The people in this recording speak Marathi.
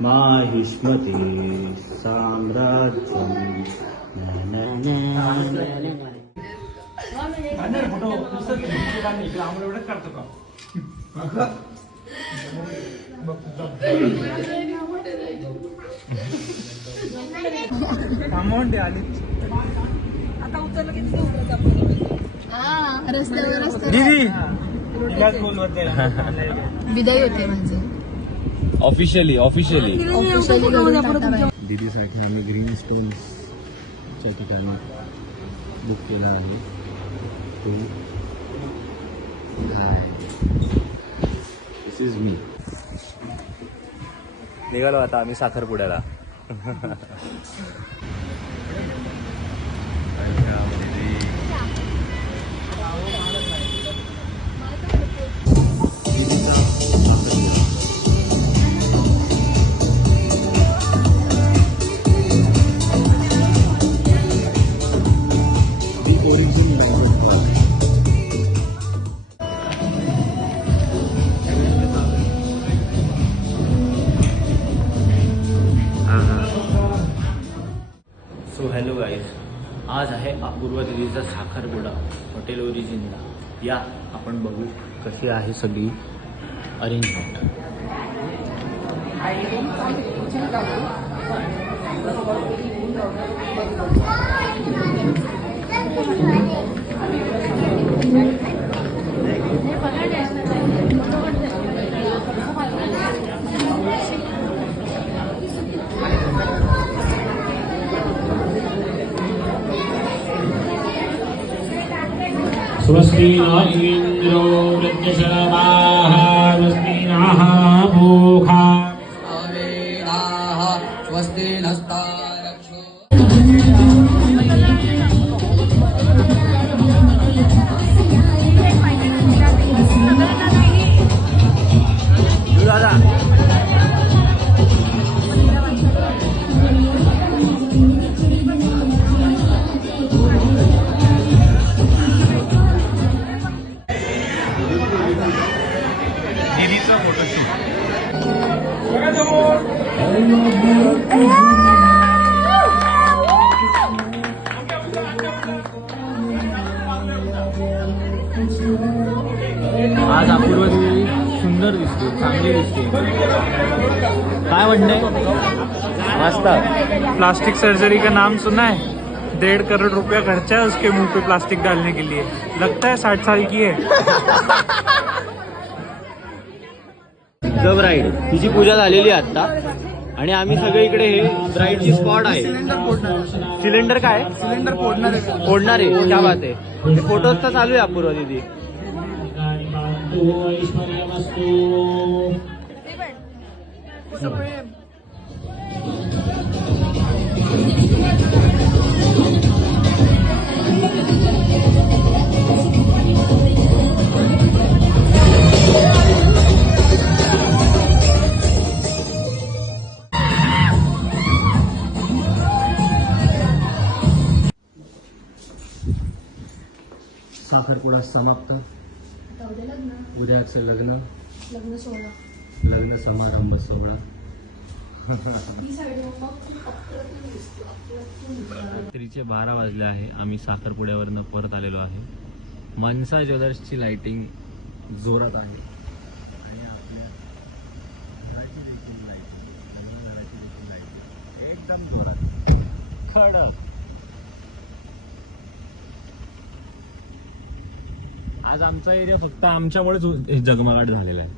माहिष्मती साम्राज्यम विदाई होते म्हणजे ऑफिशियली दीदीसाठी आम्ही ग्रीन स्टोन्सच्या ठिकाणी बुक केला आहे. तो हाय, दिस इज मी. निघालो आता आम्ही साखरपुड्याला. सो हॅलो गाईज, आज आहे अपूर्वा दीदीचा साखरपुडा हॉटेल ओरिजिनला. या आपण बघू कशी आहे सगळी अरेंजमेंट. स्वस्ति न इन्द्रो वृद्धशरवाः स्वस्ति नः पूषा स्वस्ति नस्तारक्षो. दादा आज अपूर्वा दीदी सुंदर दिसते, चांगली दिसते. काय म्हणते? मस्त. प्लास्टिक सर्जरी का नाम सुना है? 1.5 करोड़ रुपया खर्चा है उसके मुंह पे प्लास्टिक डालने के लिए. लगता है 60 साल की है. द ब्राईड तिची पूजा झालेली आहे आता आणि आम्ही सगळे इकडे हे ब्राईडची स्पॉट आहे. सिलेंडर काय? सिलेंडर फोडणार आहे. क्या बात आहे. फोटोज तर चालू आहे अपूर्वा दीदी. साखरपुडा समाप्त. उद्याचं लग्न समारंभ सोहळा. रात्रीचे 12 वाजले आहे. आम्ही साखरपुड्यावरनं परत आलेलो आहे. मनसा ज्वेलर्सची लाइटिंग जोरात आहे आणि आपल्या घराची देखील लाइटिंग, लग्न घराची देखील लाइटिंग एकदम जोरात खडक. आज आमचा एरिया फक्त आमच्यामुळेच जगमगाट झालेला आहे.